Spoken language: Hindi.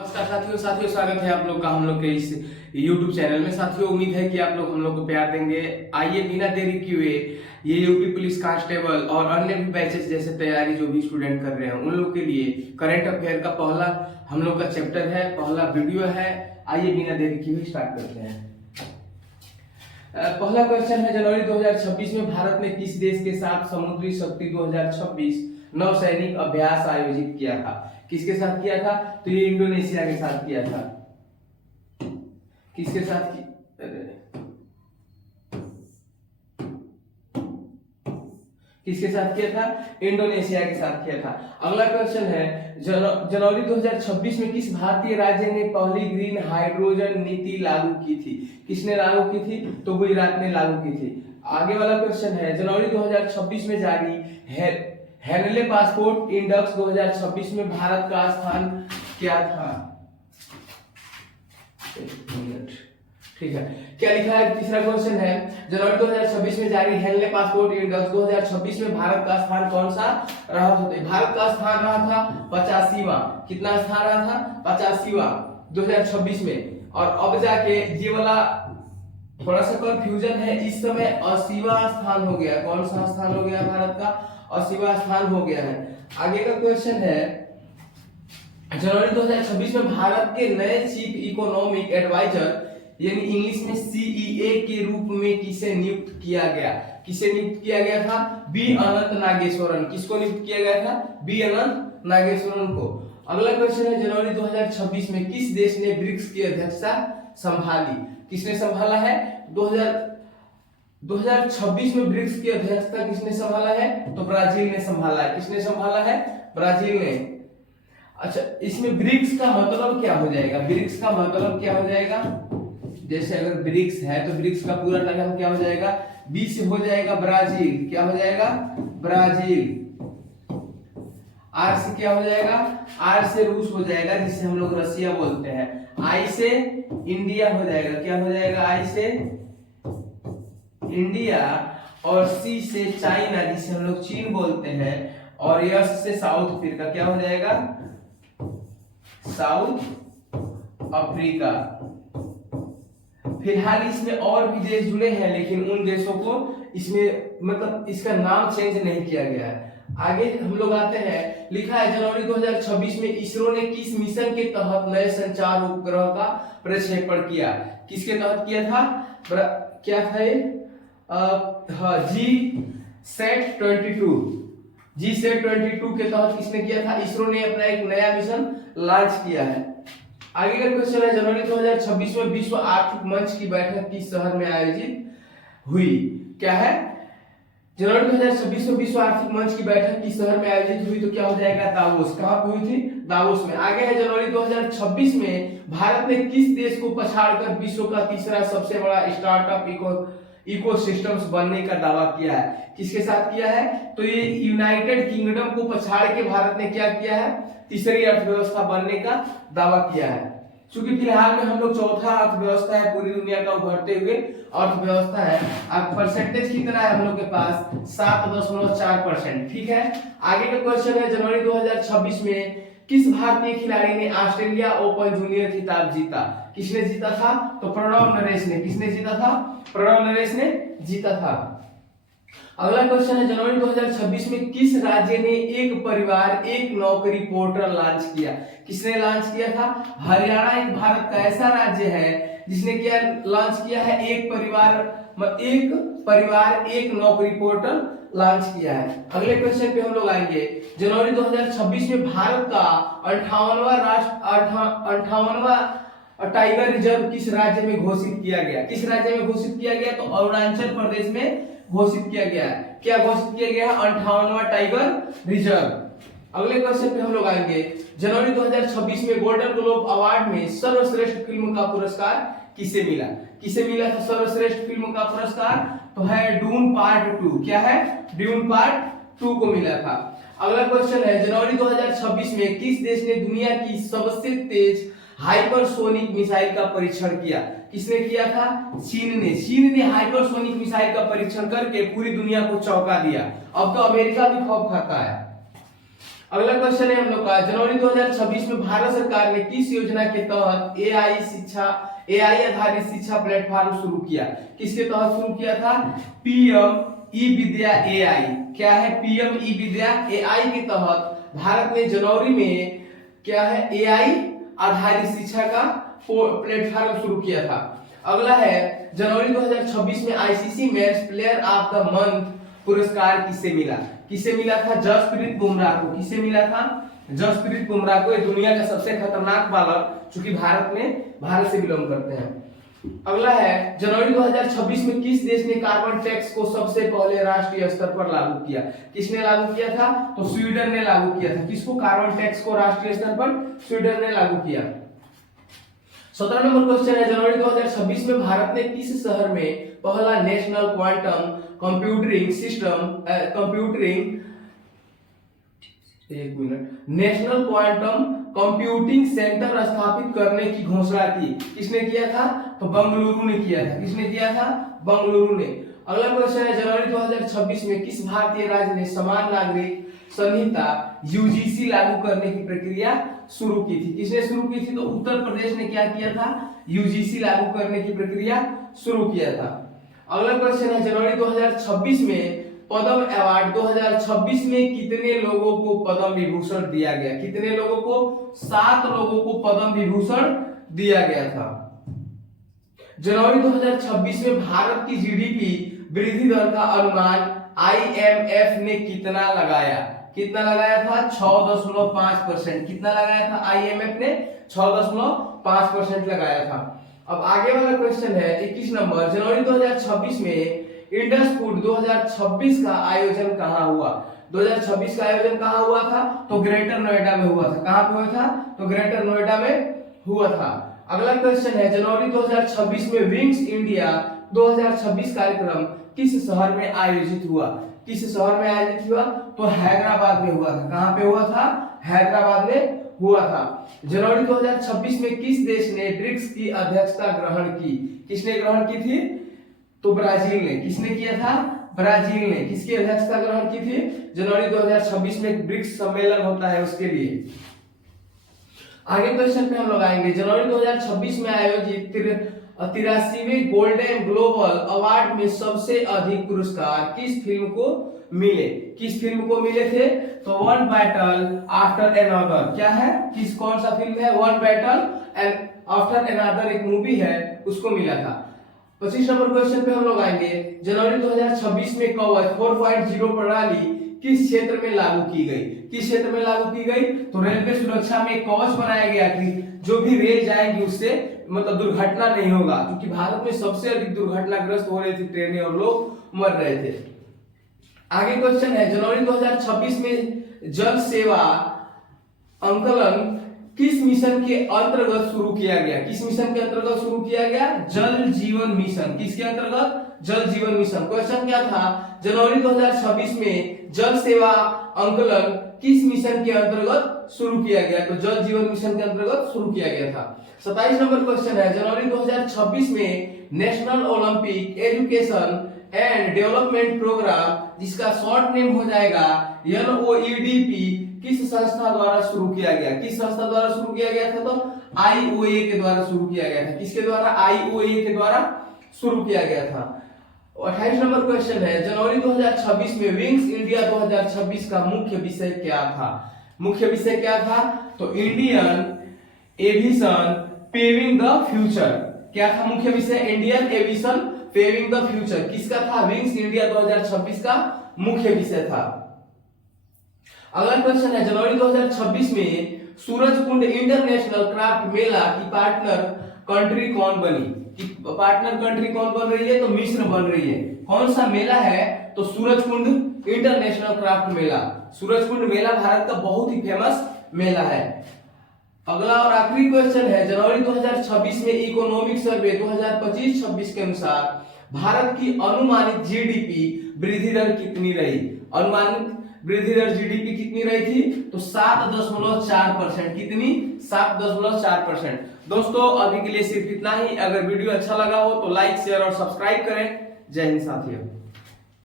नमस्कार साथियों स्वागत है आप लोग का हम लोग के इस YouTube चैनल में। साथियों उम्मीद है कि आप लोग हम लोग को प्यार देंगे। आइए बिना देरी किए ये यूपी पुलिस कांस्टेबल और अन्य भी बैचेस जैसे तैयारी जो भी स्टूडेंट कर रहे हैं उन लोग के लिए करंट अफेयर का पहला हम लोग का चैप्टर है, पहला वीडियो है। आइए बिना देरी किए स्टार्ट करते हैं। पहला क्वेश्चन है, जनवरी 2026 में भारत ने किस देश के साथ समुद्री शक्ति 2026 नौसैनिक अभ्यास आयोजित किया था? किसके साथ किया था? तो ये इंडोनेशिया के साथ किया था। किसके साथ किसके साथ किया था? इंडोनेशिया के साथ किया था। अगला क्वेश्चन है, जनवरी 2026 में किस भारतीय राज्य ने पहली ग्रीन हाइड्रोजन नीति लागू की थी? किसने लागू की थी? तो गुजरात ने लागू की थी। आगे वाला क्वेश्चन है, जनवरी 2026 में जारी हेनले पासपोर्ट इंडेक्स 2026 में भारत का स्थान क्या था? ठीक है, क्या लिखा है? तीसरा क्वेश्चन है, जनवरी 2026 में जारी हेनले पासपोर्ट इंडेक्स 2026 में भारत का स्थान कौन सा रहा था? भारत का स्थान रहा था 85वां। कितना स्थान रहा था? 85वां 2026 में। और अब जाके ये वाला थोड़ा सा कंफ्यूजन है, इस समय 80वां स्थान हो गया। कौन सा स्थान हो गया? भारत का 80वां स्थान हो गया है। आगे का क्वेश्चन है, जनवरी 2026 में भारत के नए चीफ इकोनॉमिक एडवाइजर यानी इंग्लिश में सीईए के रूप में किसे नियुक्त किया गया? किसे नियुक्त किया गया था? बी अनंत नागेश्वरन। किसको नियुक्त किया गया था? बी अनंत नागेश्वरन को। अगला क्वेश्चन है, जनवरी 2026 में किस देश ने ब्रिक्स की अध्यक्षता संभाली? किसने संभाला है? 2026 में ब्रिक्स की अध्यक्षता किसने संभाला है? तो ब्राजील ने संभाला है। किसने संभाला है? ब्राजील ने। अच्छा, इसमें ब्रिक्स का मतलब क्या हो जाएगा? ब्रिक्स का मतलब क्या हो जाएगा? जैसे अगर ब्रिक्स है तो ब्रिक्स का पूरा नाम क्या हो जाएगा? बी से हो जाएगा ब्राजील। क्या हो जाएगा? ब्राजील। आर से क्या हो जाएगा? आर से रूस हो जाएगा, जिसे हम लोग रसिया बोलते हैं। आई से इंडिया हो जाएगा। क्या हो जाएगा? आई से इंडिया। और सी से चाइना, जिसे हम लोग चीन बोलते हैं। और यस से साउथ अफ्रीका। क्या हो जाएगा? South Africa. फिलहाल इसमें और भी देश जुड़े हैं, लेकिन उन देशों को इसमें मतलब इसका नाम चेंज नहीं किया गया है। आगे हम लोग आते हैं, लिखा है, जनवरी 2026 में इसरो ने किस मिशन के तहत नए संचार उपग्रह का प्रक्षेपण किया? किसके तहत किया था? क्या था ये? जी-SAT-22 के तहत किसने किया था? इसरो ने अपना एक नया मिशन लॉन्च किया है। आगे का क्वेश्चन है, जनवरी 2026 में विश्व आर्थिक मंच की बैठक किस शहर में आयोजित हुई? क्या है? जनवरी 2026 में विश्व आर्थिक मंच की बैठक किस शहर में आयोजित हुई? तो क्या हो जाएगा? दावोस। कहां पे हुई थी? दावोस में। आगे है, जनवरी 2026 में भारत ने किस देश को पछाड़कर विश्व का तीसरा सबसे बड़ा स्टार्टअप इकोसिस्टम्स बनने का दावा किया है? किसके साथ किया है? तो ये यूनाइटेड किंगडम को पछाड़ के भारत ने क्या किया है? तीसरी अर्थव्यवस्था बनने का दावा किया है। क्योंकि फिलहाल में हम लोग चौथा अर्थव्यवस्था है, पूरी दुनिया का उभरते हुए अर्थव्यवस्था है। अब परसेंटेज कितना है हम लोग के पास? 7.4%। ठीक है। आगे का क्वेश्चन है, जनवरी 2026 में किस भारतीय खिलाड़ी ने ऑस्ट्रेलिया ओपन जूनियर खिताब जीता? किसने जीता था? तो प्रणव नरेश ने। किसने जीता था? प्रणव नरेश ने जीता था। अगला क्वेश्चन है, जनवरी 2026 में किस राज्य ने एक परिवार एक नौकरी पोर्टल लॉन्च किया? किसने लॉन्च किया था? हरियाणा एक भारत का ऐसा राज्य है जिसने क्या लॉन्च किया है? एक परिवार एक नौकरी पोर्टल लॉन्च किया है। अगले क्वेश्चन पे हम लोग आएंगे, जनवरी 2026 में भारत का 58वां टाइगर रिजर्व किस राज्य में घोषित किया गया? किस राज्य में घोषित किया गया? तो अरुणाचल प्रदेश में घोषित किया गया है। क्या घोषित किया गया? 58वां टाइगर रिजर्व। अगले क्वेश्चन पे हम लोग आएंगे, जनवरी 2026 में गोल्डन ग्लोब अवार्ड में सर्वश्रेष्ठ फिल्म का पुरस्कार किसे मिला? किसे मिला था सर्वश्रेष्ठ फिल्म का पुरस्कार? तो है डून पार्ट 2। क्या है? डून पार्ट 2 को मिला था। अगला क्वेश्चन है, जनवरी 2026 में किस देश ने दुनिया की सबसे तेज हाइपरसोनिक मिसाइल का परीक्षण किया? किसने किया था? चीन ने। चीन ने हाइपरसोनिक मिसाइल का परीक्षण करके पूरी दुनिया को चौंका दिया। अब तो अमेरिका भी खौफ खाता है। अगला क्वेश्चन है हम लोग का, जनवरी 2026 में भारत सरकार ने किस योजना के तहत एआई आधारित शिक्षा प्लेटफॉर्म शुरू किया? किसके तहत शुरू किया था? पीएम ई विद्या एआई। क्या है? पीएम ई विद्या एआई के तहत भारत ने जनवरी में क्या है, एआई आधारित शिक्षा का प्लेटफॉर्म शुरू किया था। अगला है, जनवरी 2026 में ICC men's player of the month पुरस्कार किसे मिला? किसे मिला था? जसप्रीत बुमराह को। किसे मिला था? जसप्रीत बुमराह को। ये दुनिया का सबसे खतरनाक बॉलर, चूंकि भारत से बिलोंग करते हैं। अगला है, जनवरी 2026 में किस देश ने कार्बन टैक्स को सबसे पहले राष्ट्रीय स्तर पर लागू किया? किसने लागू किया था? तो स्वीडन ने लागू किया था। किसको? कार्बन टैक्स को राष्ट्रीय स्तर पर स्वीडन ने लागू किया। 17 नंबर क्वेश्चन है, जनवरी 2026 में भारत ने किस शहर में पहला national quantum national quantum computing centre स्थापित करने की घोषणा की? किसने किया था? तो बंगलुरु ने किया था। किसने किया था? बंगलुरु ने। अगला क्वेश्चन है, जनवरी 2026 में किस भारतीय राज्य ने समान नागरिक संहिता यूजीसी लागू करने की प्रक्रिया शुरू की थी? किसने शुरू की थी? तो उत्तर प्रदेश ने क्या किया था? यूजीसी लागू करने की प्रक्रिया शुरू किया था। अगला क्वेश्चन है, जनवरी 2026 में पद्म अवार्ड 2026 में कितने लोगों को पद्म विभूषण दिया गया? कितने लोगों को? 7 लोगों को पद्म विभूषण दिया गया था। जनवरी 2026 में भारत की जीडीपी वृद्धि दर का अनुमान आईएमएफ ने कितना लगाया? कितना लगाया था? 6.5%। कितना लगाया था? आईएमएफ ने 6.5% लगाया था। अब आगे वाला क्वेश्चन है 21 नंबर, जनवरी 2026 में इंडस फूड 2026 का आयोजन कहां हुआ? 2026 का आयोजन कहां हुआ था? तो ग्रेटर नोएडा में हुआ था। कहां पे हुआ था? तो ग्रेटर नोएडा में हुआ था। अगला क्वेश्चन है, जनवरी 2026 में विंग्स इंडिया 2026 कार्यक्रम किस शहर में आयोजित हुआ? किस शहर में आयोजित हुआ? तो हैदराबाद में हुआ था। कहां पे हुआ था? हैदराबाद में हुआ था। जनवरी 2026 में किस देश ने ब्रिक्स की अध्यक्षता ग्रहण की? किसने ग्रहण की थी? तो ब्राजील ने। किसने किया था? ब्राजील ने। किसकी अध्यक्षता ग्रहण की थी? जनवरी 2026 में ब्रिक्स सम्मेलन होता है उसके लिए। आगे क्वेश्चन पे हम लोग आएंगे, जनवरी 2026 में आयोजित 83वें गोल्डन ग्लोबल अवार्ड में सबसे अधिक पुरस्कार किस फिल्म को मिले? किस फिल्म को मिले थे? तो वन बैटल आफ्टर अनदर। क्या है? कौन सा फिल्म है? वन बैटल आफ्टर अनदर एक मूवी है, उसको मिला था। 25 नंबर क्वेश्चन पे हम लोग आएंगे, जनवरी 2026 में कवच 4.0 प्रणाली किस क्षेत्र में लागू की गई? किस क्षेत्र में लागू की गई? तो रेलवे सुरक्षा में एक कवच बनाया गया कि जो भी रेल जाएंगी उससे मतलब दुर्घटना नहीं होगा, क्योंकि भारत में सबसे अधिक दुर्घटनाग्रस्त हो रही थी ट्रेनें और लोग मर रहे थे। आगे क्वेश्चन है, जनवरी 2026 में जल सेवा अंकलन किस मिशन के अंतर्गत शुरू किया गया? किस मिशन के अंतर्गत शुरू किया गया? जल जीवन मिशन। किसके अंतर्गत? जल जीवन मिशन। क्वेश्चन क्या था? जनवरी 2026 में जल सेवा अंकलन किस मिशन के अंतर्गत शुरू किया गया? तो जल जीवन मिशन के अंतर्गत शुरू किया गया था। 27 नंबर क्वेश्चन है, जनवरी 2026 में national Olympic education and development program, जिसका शॉर्ट नेम हो जाएगा NOEDP, किस संस्था द्वारा शुरू किया गया? किस संस्था द्वारा शुरू किया गया था? तो IOA के द्वारा शुरू किया गया था। किसके द्वारा? IOA के द्वारा शुरू किया गया था। 28 नंबर क्वेश्चन है, जनवरी 2026 में विंग्स इंडिया 2026 का मुख्य विषय क्या था? मुख्य विषय क्या था? तो Indian aviation paving the future. क्या था मुख्य विषय? Indian aviation paving the future. किसका था? विंग्स इंडिया 2026 का मुख्य विषय था। अगला क्वेश्चन है, जनवरी 2026 में सूरजकुंड इंटरनेशनल क्राफ्ट मेला की पार्टनर कंट्री कौन बनी? पार्टनर कंट्री कौन बन रही है? तो मिस्र बन रही है। कौन सा मेला है? तो सूरजकुंड इंटरनेशनल क्राफ्ट मेला। सूरजकुंड मेला भारत का बहुत ही फेमस मेला है। अगला और आखिरी क्वेश्चन है, जनवरी 2026 में इकोनॉमिक सर्वे 2025-26 के अनुसार भारत की अनुमानित जीडीपी वृद्धि दर कितनी रही? अनुमानित वृद्धि दर जीडीपी कितनी रही थी? तो 7.4%। कितनी? 7.4%। दोस्तों अभी के लिए सिर्फ इतना ही। अगर वीडियो अच्छा लगा हो तो लाइक, शेयर और सब्सक्राइब करें। जय हिंद साथियों।